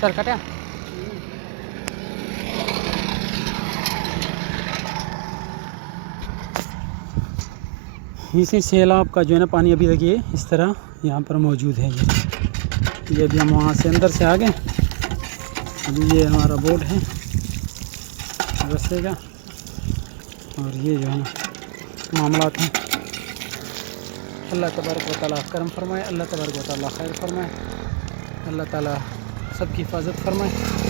सर कटा इसी सैलाब का जो है ना पानी अभी देखिए इस तरह यहाँ पर मौजूद है। ये अभी हम वहाँ से अंदर से आ गए। अभी ये हमारा बोट है रस्ते का, और ये जो है ना मामलात हैं। अल्लाह तबारक व तआला करम फरमाए, अल्लाह तबारक व तआला खैर फरमाए, अल्लाह ताला सबकी हिफाजत फरमाए।